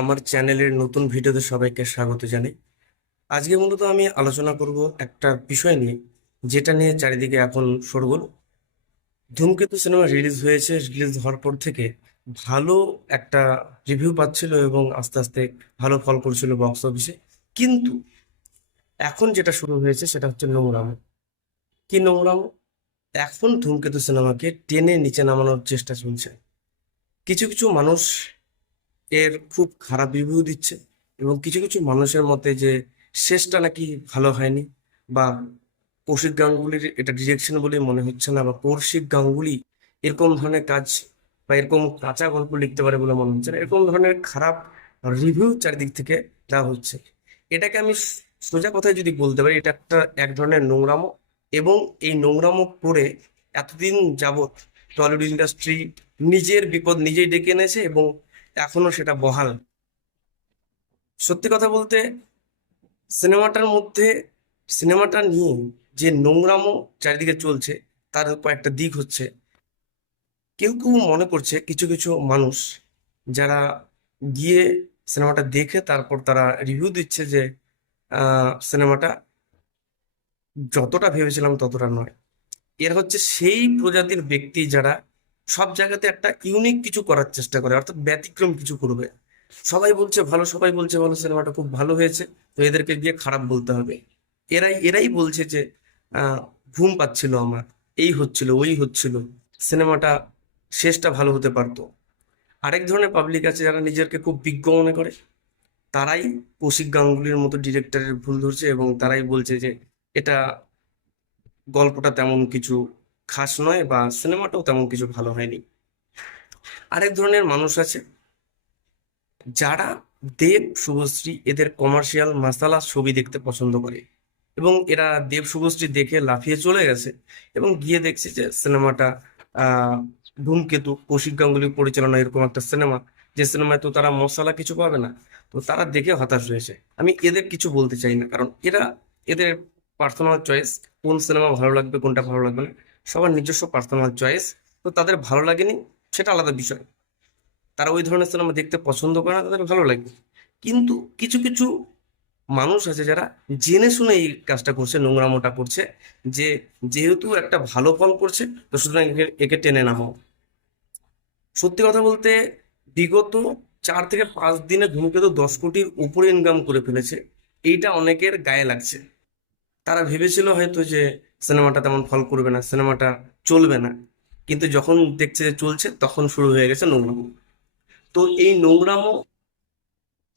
আমার চ্যানেলের নতুন ভিডিওতে সবাইকে স্বাগত জানাই। আজকে মূলত আমি আলোচনা করব একটা বিষয় নিয়ে, যেটা নিয়ে চারিদিকে এখন শোরগোল। ধূমকেতু সিনেমা রিলিজ হয়েছে, রিলিজ হওয়ার পর থেকে ভালো একটা রিভিউ পাচ্ছিল এবং আস্তে আস্তে ভালো ফল করছিল বক্স অফিসে। কিন্তু এখন যেটা শুরু হয়েছে সেটা হচ্ছে নোংরামো। কি নোংরামো? এখন ধূমকেতু সিনেমাকে টেনে নিচে নামানোর চেষ্টা চলছে। কিছু কিছু মানুষ এর খুব খারাপ রিভিউ দিচ্ছে এবং কিছু কিছু মানুষের মতে যে শেষটা নাকি ভালো হয়নি বা কৌশিক গাঙ্গুলির এটা ডিরেকশন বলে মনে হচ্ছে না বা কৌশিক গাঙ্গুলি এরকম ধরনের কাজ বা এরকম কাঁচা গল্প লিখতে পারে বলে মনে হচ্ছে না। এরকম ধরনের খারাপ রিভিউ চারিদিক থেকে দেওয়া হচ্ছে। এটাকে আমি সোজা কথায় যদি বলতে পারি, এটা একটা এক ধরনের নোংরামো এবং এই নোংরামো করে এতদিন যাবৎ টলিউড ইন্ডাস্ট্রি নিজের বিপদ নিজেই ডেকে এনেছে এবং এখনও সেটা বহাল। সত্যি কথা বলতে, সিনেমাটার মধ্যে, সিনেমাটা নিয়ে যে নোংরামো চারিদিকে চলছে, তার কয়েকটা দিক হচ্ছে, কেউ কেউ মনে করছে কিছু কিছু মানুষ যারা গিয়ে সিনেমাটা দেখে তারপর তারা রিভিউ দিচ্ছে যে সিনেমাটা যতটা ভেবেছিলাম ততটা নয়। এর হচ্ছে সেই প্রজাতির ব্যক্তি যারা সব জায়গাতে একটা ইউনিক কিছু করার চেষ্টা করে, অর্থাৎ ব্যতিক্রম কিছু করবে। সবাই বলছে ভালো, সবাই বলছে ভালো, সিনেমাটা খুব ভালো হয়েছে, তো এদেরকে গিয়ে খারাপ বলতে হবে। এরাই এরাই বলছে যে ঘুম পাচ্ছিল আমার, এই হচ্ছিল, ওই হচ্ছিল, সিনেমাটা শেষটা ভালো হতে পারতো। আরেক ধরনের পাবলিক আছে যারা নিজেকে খুব বিজ্ঞ মনে করে, তারাই কৌশিক গাঙ্গুলির মতো ডিরেক্টরের ভুল ধরছে এবং তারাই বলছে যে, এটা গল্পটা তেমন কিছু খাস নয় বা সিনেমাটাও তেমন কিছু ভালো হয়নি। আরেক ধরনের মানুষ আছে, যারা দেব শুভশ্রী এদের কমার্শিয়াল মাসালা ছবি দেখতে পছন্দ করে এবং এরা দেব শুভশ্রী দেখে লাফিয়ে চলে গেছে এবং গিয়ে দেখছে যে সিনেমাটা ধূমকেতু, কৌশিক গাঙ্গুলি পরিচালনা এরকম একটা সিনেমা, যে সিনেমায় তো তারা মশলা কিছু পাবে না। তো তারা দেখে হতাশ হয়েছে। আমি এদের কিছু বলতে চাই না, কারণ এরা এদের পার্সোনাল চয়েস কোন সিনেমা ভালো লাগবে, কোনটা ভালো লাগবে না। সবার নিজস্ব পার্সোনাল চয়েস তো তাদের ভালো লাগেনি, সেটা আলাদা বিষয়। তারা ওই ধরনের সিনেমা দেখতে পছন্দ করে না, তাদের ভালো লাগে কিন্তু কিছু কিছু মানুষ আছে যারা জেনে শুনে এই কাজটা করছে, নোংরামোটা করছে, যে যেহেতু একটা ভালো ফল করছে, তো সুতরাং একে- টেনে নামাও। সত্যি কথা বলতে, বিগত চার থেকে পাঁচ দিনে ধূমকেতু দশ কোটির উপরে ইনকাম করে ফেলেছে, এইটা অনেকের গায়ে লাগছে। তারা ভেবেছিল হয়তো যে সিনেমাটা তেমন ফল করবে না, সিনেমাটা চলবে না। কিন্তু যখন দেখছে যে চলছে, তখন শুরু হয়ে গেছে নোংরামো। তো এই নোংরামো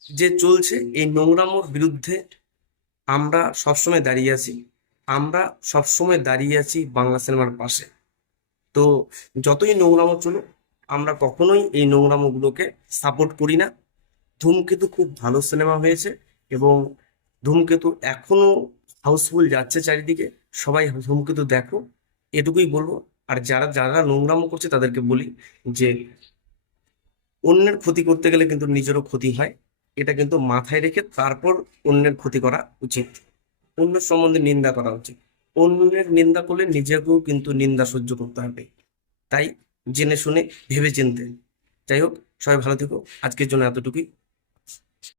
যে চলছে, এই নোংরামোর বিরুদ্ধে আমরা সবসময় দাঁড়িয়ে আছি। আমরা সবসময় দাঁড়িয়ে আছি বাংলা সিনেমার পাশে। তো যতই নোংরামো চলুক, আমরা কখনোই এই নোংরামোগুলোকে সাপোর্ট করি না। ধূমকেতু খুব ভালো সিনেমা হয়েছে এবং ধূমকেতু এখনও হাউসফুল যাচ্ছে চারিদিকে, সবাই ধূমকেতু দেখো। এটুকুই বলব। আর যারা যারা নোংরামো করছে তাদেরকে বলি যে, অন্যের ক্ষতি করতে গেলে কিন্তু নিজেরও ক্ষতি হয়। এটা কিন্তু মাথায় রেখে তারপর অন্যের ক্ষতি করা উচিত। অন্যের সম্বন্ধে নিন্দা করা উচিত। অন্যের নিন্দা করলে নিজেকেও কিন্তু নিন্দা সহ্য করতে হবে। তাই জেনে শুনে ভেবে চিনতে। যাই হোক, সবাই ভালো থেকো। আজকের জন্য এতটুকুই।